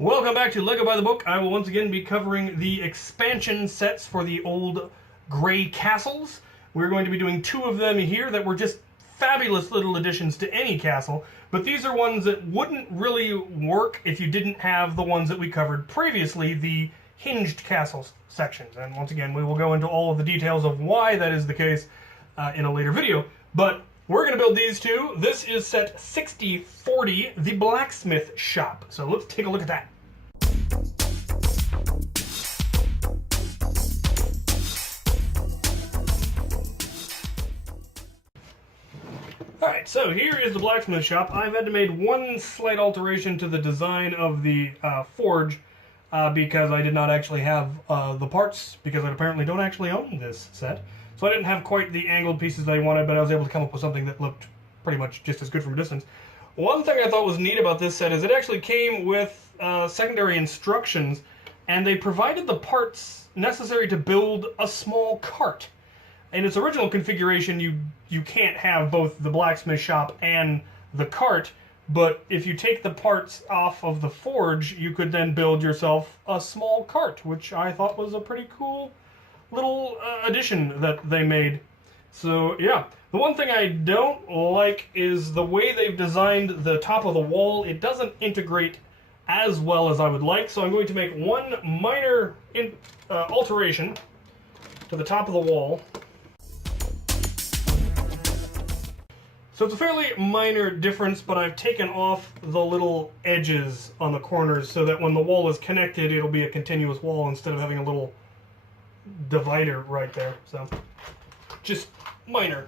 Welcome back to LEGO by the Book. I will once again be covering the expansion sets for the old gray castles. We're going to be doing two of them here that were just fabulous little additions to any castle, but these are ones that wouldn't really work if you didn't have the ones that we covered previously, the hinged castles sections. And once again, we will go into all of the details of why that is the case in a later video. But we're going to build these two. This is set 6040, the Blacksmith Shop. So let's take a look at that. Alright, so here is the Blacksmith Shop. I've had to make one slight alteration to the design of the forge because I did not actually have the parts, because I apparently don't actually own this set. So I didn't have quite the angled pieces I wanted, but I was able to come up with something that looked pretty much just as good from a distance. One thing I thought was neat about this set is it actually came with secondary instructions, and they provided the parts necessary to build a small cart. In its original configuration, you can't have both the Blacksmith Shop and the cart, but if you take the parts off of the forge, you could then build yourself a small cart, which I thought was a pretty cool little addition that they made. So yeah, the one thing I don't like is the way they've designed the top of the wall. It doesn't integrate as well as I would like, so I'm going to make one minor alteration to the top of the wall. So it's a fairly minor difference, but I've taken off the little edges on the corners so that when the wall is connected, it'll be a continuous wall instead of having a little divider right there. So just minor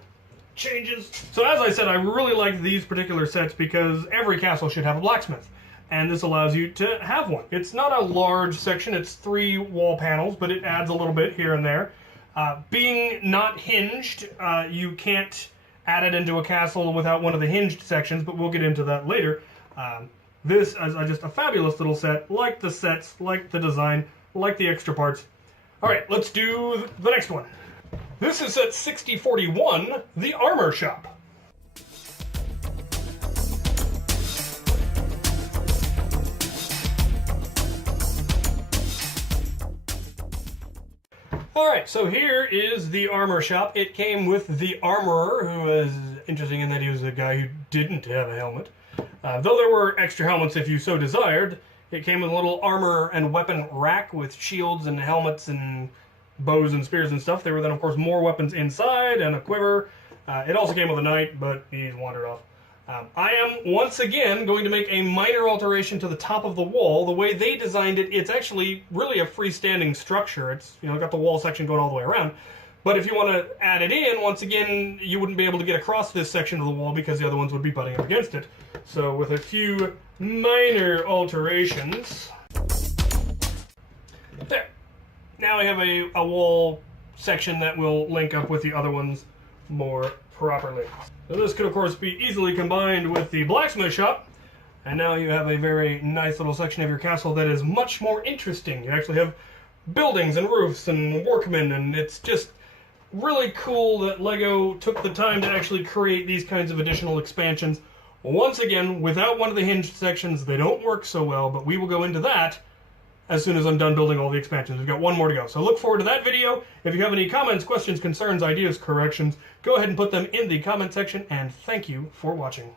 changes. So as I said, I really like these particular sets because every castle should have a blacksmith, and this allows you to have one. It's not a large section, it's 3 wall panels, but it adds a little bit here and there. Being not hinged, you can't add it into a castle without one of the hinged sections, but we'll get into that later. This is just a fabulous little set, like the sets, like the design, like the extra parts. Alright, let's do the next one. This is set 6041, the Armor Shop. Alright, so here is the Armor Shop. It came with the Armorer, who is interesting in that he was a guy who didn't have a helmet. Though there were extra helmets if you so desired, it came with a little armor and weapon rack with shields and helmets and bows and spears and stuff. There were then, of course, more weapons inside and a quiver. It also came with a knight, but he's wandered off. I am, once again, going to make a minor alteration to the top of the wall. The way they designed it, it's actually really a freestanding structure. It's, got the wall section going all the way around. But if you want to add it in, once again, you wouldn't be able to get across this section of the wall because the other ones would be butting up against it. So with a few minor alterations. There. Now we have a wall section that will link up with the other ones more properly. So this could, of course, be easily combined with the Blacksmith Shop, and now you have a very nice little section of your castle that is much more interesting. You actually have buildings and roofs and workmen, and it's just really cool that LEGO took the time to actually create these kinds of additional expansions. Once again, without one of the hinged sections, they don't work so well, but we will go into that as soon as I'm done building all the expansions. We've got one more to go. So look forward to that video. If you have any comments, questions, concerns, ideas, corrections, go ahead and put them in the comment section, and thank you for watching.